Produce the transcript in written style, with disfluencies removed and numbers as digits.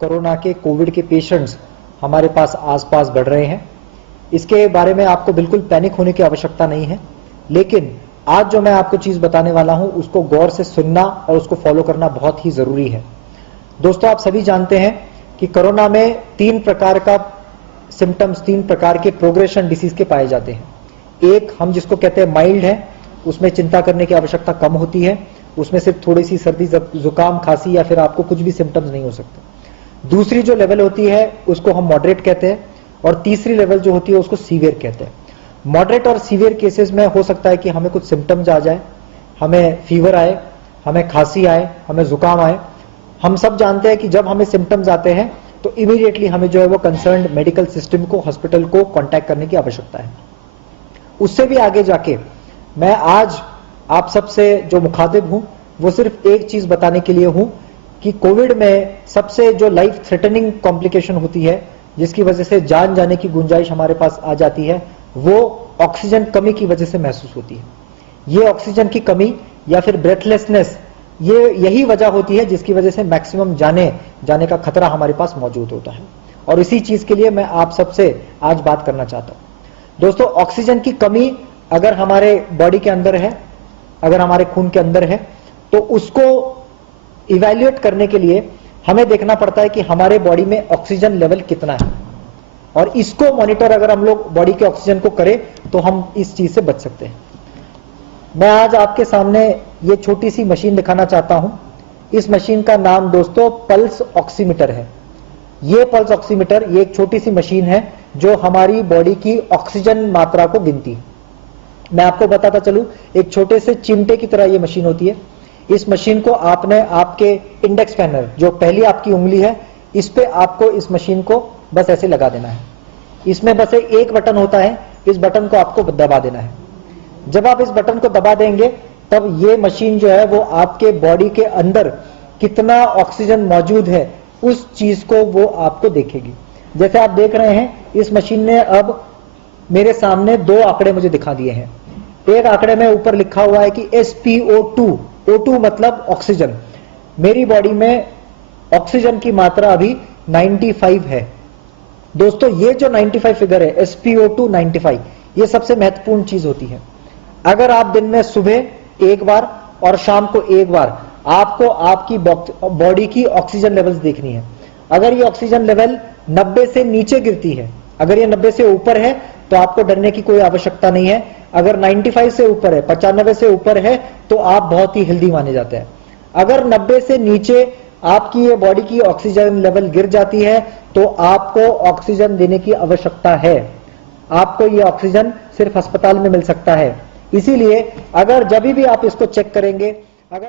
Corona के Covid के patients हमारे पास आसपास बढ़ रहे हैं। इसके बारे में आपको बिल्कुल पैनिक होने की आवश्यकता नहीं है, लेकिन आज जो मैं आपको चीज बताने वाला हूं उसको गौर से सुनना और उसको फॉलो करना बहुत ही जरूरी है। दोस्तों, आप सभी जानते हैं कि कोरोना में 3 प्रकार का सिम्टम्स, 3 प्रकार के प्रोग्रेशन डिसीज के पाए जाते हैं। एक हम जिसको कहते हैं माइल्ड है, उसमें चिंता करने की आवश्यकता कम होती है, उसमें सिर्फ थोड़ी सी सर्दी जुकाम खांसी या फिर आपको कुछ भी सिम्टम्स नहीं हो सकते। दूसरी जो लेवल होती है उसको हम मॉडरेट कहते हैं, और तीसरी लेवल जो होती है उसको सीवियर कहते हैं। मॉडरेट और सीवियर केसेस में हो सकता है कि हमें कुछ सिम्टम्स आ जाए, हमें फीवर आए, हमें खांसी आए, हमें जुकाम आए। हम सब जानते हैं कि जब हमें सिम्टम्स आते हैं तो इमीडिएटली हमें जो है वो कंसर्न्ड मेडिकल सिस्टम को, हॉस्पिटल को कांटेक्ट करने की आवश्यकता है। उससे भी आगे जाके मैं आज आप सबसे जो मुखातिब हूं वो सिर्फ एक चीज बताने के लिए हूं कि कोविड में सबसे जो लाइफ थ्रेटनिंग कॉम्प्लिकेशन होती है, जिसकी वजह से जान जाने की गुंजाइश हमारे पास आ जाती है, वो ऑक्सीजन कमी की वजह से महसूस होती है। ये ऑक्सीजन की कमी या फिर ब्रेथलेसनेस, ये यही वजह होती है जिसकी वजह से मैक्सिमम जाने का खतरा हमारे पास मौजूद होता है। और इसी चीज के लिए मैं आप सबसे आज बात करना चाहता हूं। दोस्तों, ऑक्सीजन की कमी अगर हमारे बॉडी के अंदर है, अगर हमारे खून के अंदर है, तो उसको इवैल्यूएट करने के लिए हमें देखना पड़ता है कि हमारे बॉडी में ऑक्सीजन लेवल कितना है, और इसको मॉनिटर अगर हम लोग बॉडी के ऑक्सीजन को करें तो हम इस चीज से बच सकते हैं। मैं आज आपके सामने ये छोटी सी मशीन दिखाना चाहता हूं। इस मशीन का नाम दोस्तों पल्स ऑक्सीमीटर है। ये पल्स ऑक्सीमीटर, ये एक छोटी सी मशीन है जो हमारी बॉडी की ऑक्सीजन मात्रा को गिनती है। मैं आपको बताता चलूं, एक छोटे से चिमटे की तरह ये मशीन होती है। इस मशीन को आपने आपके इंडेक्स फिंगर, जो पहली आपकी उंगली है, इस पे आपको इस मशीन को बस ऐसे लगा देना है। इसमें बस एक बटन होता है, इस बटन को आपको दबा देना है। जब आप इस बटन को दबा देंगे तब ये मशीन जो है वो आपके बॉडी के अंदर कितना ऑक्सीजन मौजूद है उस चीज को वो आपको देखेगी। जैसे आप देख रहे हैं, इस मशीन ने अब मेरे सामने 2 आंकड़े मुझे दिखा दिए हैं। एक आंकड़े में ऊपर लिखा हुआ है कि SpO2, O2 मतलब ऑक्सीजन। मेरी बॉडी में ऑक्सीजन की मात्रा अभी 95 है। दोस्तों, ये जो 95 फिगर है, SpO2 95, ये सबसे महत्वपूर्ण चीज होती है। अगर आप दिन में सुबह एक बार और शाम को एक बार आपको आपकी बॉडी की ऑक्सीजन लेवल्स देखनी है। अगर ये ऑक्सीजन लेवल 90 से नीचे गिरती है, अगर ये 90 से ऊपर है तो आपको डरने की कोई आवश्यकता नहीं है। अगर 95 से ऊपर है, 95 से ऊपर है, तो आप बहुत ही हेल्दी माने जाते हैं। अगर 90 से नीचे आपकी ये बॉडी की ऑक्सीजन लेवल गिर जाती है तो आपको ऑक्सीजन देने की आवश्यकता है। आपको ये ऑक्सीजन सिर्फ अस्पताल में मिल सकता है। इसीलिए अगर जब भी आप इसको चेक करेंगे, अगर